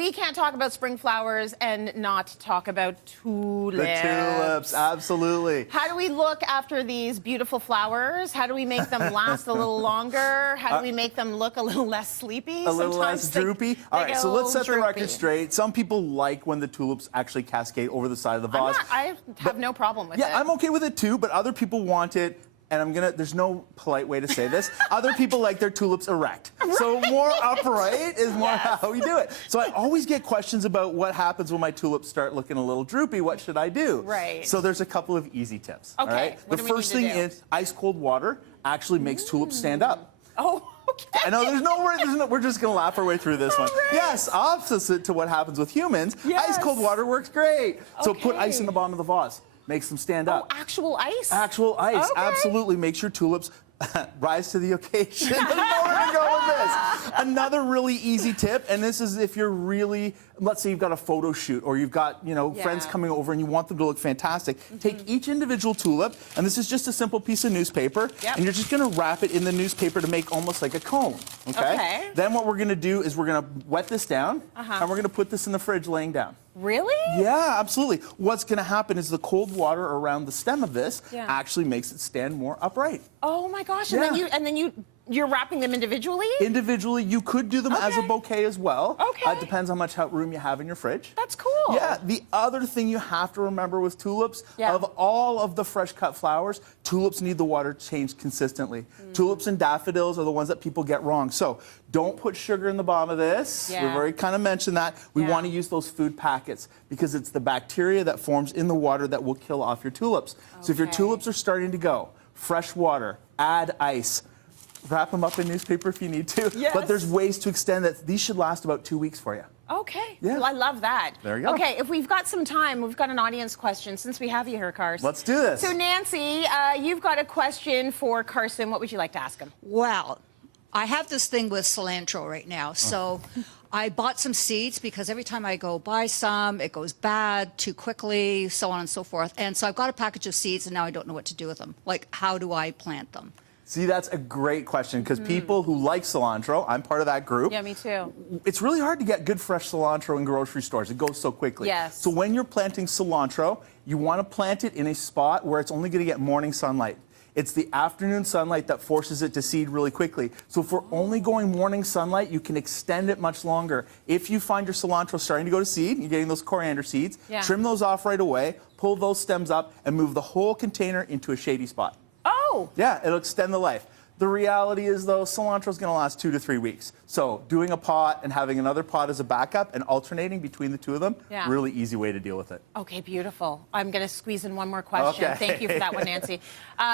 we can't talk about spring flowers and not talk about tulips. The tulips, absolutely. How do we look after these beautiful flowers? How do we make them last a little longer? How do we make them look a little less sleepy? A little less droopy? All right, so let's set the record straight. Some people like when the tulips actually cascade over the side of the vase. I have no problem with it. Yeah, I'm okay with it too, but other people want it. And there's no polite way to say this. Other people like their tulips erect. Right. So more upright is more how we do it. So I always get questions about what happens when my tulips start looking a little droopy. What should I do? Right. So there's a couple of easy tips. Okay. All right? The first thing is ice cold water actually makes tulips stand up. Oh, okay. I know we're just going to laugh our way through this one. Right. Yes, opposite to what happens with humans, ice cold water works great. So put ice in the bottom of the vase. Makes them stand up. Oh, actual ice? Actual ice, absolutely. Makes your tulips rise to the occasion. There's nowhere to go with this. Another really easy tip, and this is if you're really, let's say you've got a photo shoot or you've got, friends coming over and you want them to look fantastic. Take each individual tulip, and this is just a simple piece of newspaper, and you're just going to wrap it in the newspaper to make almost like a cone, okay? Then what we're going to do is we're going to wet this down, and we're going to put this in the fridge laying down. Really? Yeah, absolutely. What's going to happen is the cold water around the stem of this actually makes it stand more upright. Oh my gosh! And then you're wrapping them individually? Individually, you could do them as a bouquet as well. Okay. It depends how much room you have in your fridge. That's cool. Yeah. The other thing you have to remember with tulips, of all of the fresh cut flowers, tulips need the water changed consistently. Tulips and daffodils are the ones that people get wrong. So don't put sugar in the bottom of this. We've already kind of mentioned that. We want to use those food packets because it's the bacteria that forms in the water that will kill off your tulips. So if your tulips are starting to go, fresh water, add ice. Wrap them up in newspaper if you need to. But there's ways to extend that. These should last about 2 weeks for you. Okay. Yeah. Well, I love that. There you go. Okay, if we've got some time, we've got an audience question since we have you here, Carson. Let's do this. So, Nancy, you've got a question for Carson. What would you like to ask him? Well, I have this thing with cilantro right now. So I bought some seeds because every time I go buy some, it goes bad too quickly, so on and so forth. And so I've got a package of seeds, and now I don't know what to do with them. Like, how do I plant them? See, that's a great question because people who like cilantro, I'm part of that group. Yeah, me too. It's really hard to get good fresh cilantro in grocery stores. It goes so quickly. Yes. So when you're planting cilantro, you want to plant it in a spot where it's only going to get morning sunlight. It's the afternoon sunlight that forces it to seed really quickly. So if we're only going morning sunlight, you can extend it much longer. If you find your cilantro starting to go to seed, you're getting those coriander seeds, trim those off right away, pull those stems up, and move the whole container into a shady spot. Oh! Yeah, it'll extend the life. The reality is, though, cilantro is going to last 2 to 3 weeks. So doing a pot and having another pot as a backup and alternating between the two of them, really easy way to deal with it. Okay, beautiful. I'm going to squeeze in one more question. Okay. Thank you for that one, Nancy.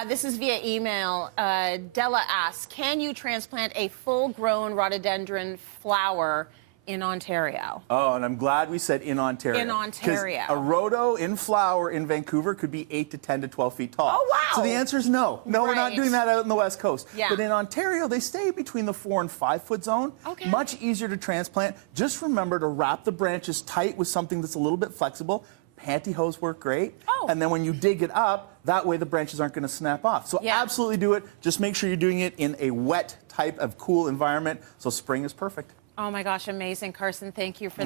This is via email. Della asks, can you transplant a full-grown rhododendron flower in Ontario? Oh, and I'm glad we said in Ontario. In Ontario. A rhodo in flower in Vancouver could be 8 to 10 to 12 feet tall. Oh, wow. So the answer is no. No, we're not doing that out in the West Coast. Yeah. But in Ontario, they stay between the 4 and 5 foot zone. Okay. Much easier to transplant. Just remember to wrap the branches tight with something that's a little bit flexible. Pantyhose work great. Oh. And then when you dig it up, that way the branches aren't going to snap off. So absolutely do it. Just make sure you're doing it in a wet type of cool environment. So spring is perfect. Oh my gosh, amazing. Carson, thank you for